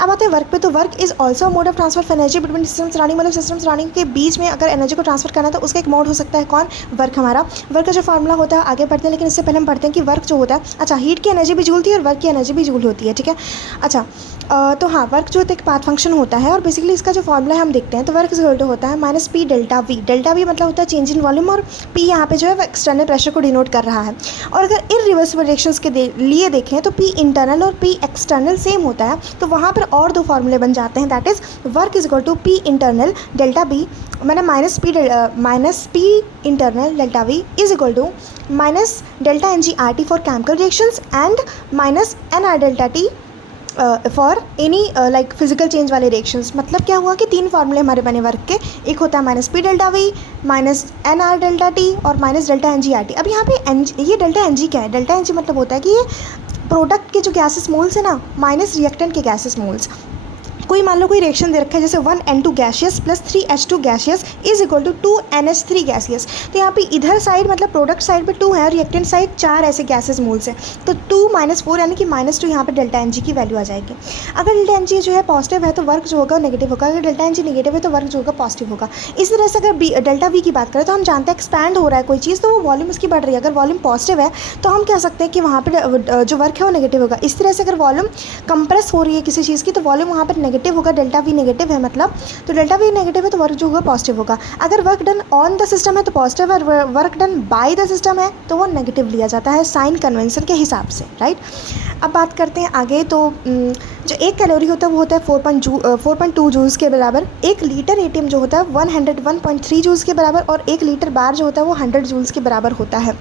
अब आते हैं वर्क पे। तो work is also mode of transfer of energy between systems running, मतलब सिस्टम्स रनिंग के बीच में अगर एनर्जी को ट्रांसफर करना है तो उसका एक मोड हो सकता है कौन, वर्क हमारा। वर्क का जो फॉर्मूला होता है आगे बढ़ते हैं, लेकिन इससे पहले हम पढ़ते हैं कि वर्क जो होता है, अच्छा हीट की एनर्जी भी जूल थी और वर्क की एनर्जी भी जूल होती है, ठीक है। अच्छा तो हाँ, वर्क जो एक पाथ फंक्शन होता है और बेसिकली इसका जो फॉर्मूला है हम देखते हैं। तो वर्क इज इक्वल टू होता है minus P delta we. Delta we मतलब होता है चेंज इन वॉल्यूम और पी यहाँ पे जो है वो एक्सटर्नल प्रेशर को डिनोट कर रहा है। और अगर इरिवर्सिबल रिएक्शंस के लिए देखें तो पी इंटरनल और पी एक्सटर्नल सेम होता है, तो वहाँ पर और दो फॉर्मूले बन जाते हैं। That is work is equal to P internal delta B, मैंने minus P internal delta V is equal to minus delta N G R T for chemical reactions and minus N R delta T for any like physical change वाले reactions. मतलब क्या हुआ कि तीन फार्मूले हमारे बने वर्क के, एक होता है minus P delta V, minus N R delta T और minus delta N G R T. अब यहाँ पे ये डेल्टा एन जी क्या है, डेल्टा एन जी मतलब होता है कि ये प्रोडक्ट के जो गैसेस मोल्स है ना माइनस रिएक्टेंट के गैसेस मोल्स। कोई मान लो कोई रिएक्शन दे रखा है जैसे 1N2 gaseous plus 3H2 gaseous is equal to 2NH3 gaseous. तो यहाँ पे इधर साइड मतलब प्रोडक्ट साइड पे 2 है और रिएक्टेंट साइड 4 ऐसे गैसेस मोल्स हैं। तो 2 - 4 यानी कि -2 यहाँ पे डेल्टा एन जी की वैल्यू आ जाएगी। अगर डेल्टा एन जी जो है पॉजिटिव है तो वर्क जो होगा नेगेटिव होगा, अगर डेल्टा एन जी नेगेटिव है तो वर्क जो होगा पॉजिटिव होगा। इस तरह से अगर डेल्टा वी की बात करें तो हम जानते हैं एक्सपैंड हो रहा है कोई चीज़ तो वो वॉल्यूम उसकी बढ़ रही है। अगर वॉल्यूम पॉजिटिव है तो हम कह सकते हैं कि वहाँ पर जो वर्क है वो नेगेटिव होगा। इस तरह से अगर वॉल्यूम कंप्रेस हो रही है किसी चीज़ की तो वॉल्यूम वहाँ पर नेगेटिव होगा, डेल्टा वी नेगेटिव है मतलब, तो डेल्टा वी नेगेटिव है तो वर्क जो होगा पॉजिटिव होगा। अगर work done on the system है तो पॉजिटिव है, work done by the system है तो वो नेगेटिव लिया जाता है साइन कन्वेंशन के हिसाब से, राइट। अब बात करते हैं आगे। तो जो 1 कैलोरी होता है वो होता है 4.2 जूल्स के बराबर। 1 लीटर एटीएम जो होता है 101.3 जूल्स के बराबर और 1 लीटर बार जो होता है वो 100 जूल्स के बराबर होता है।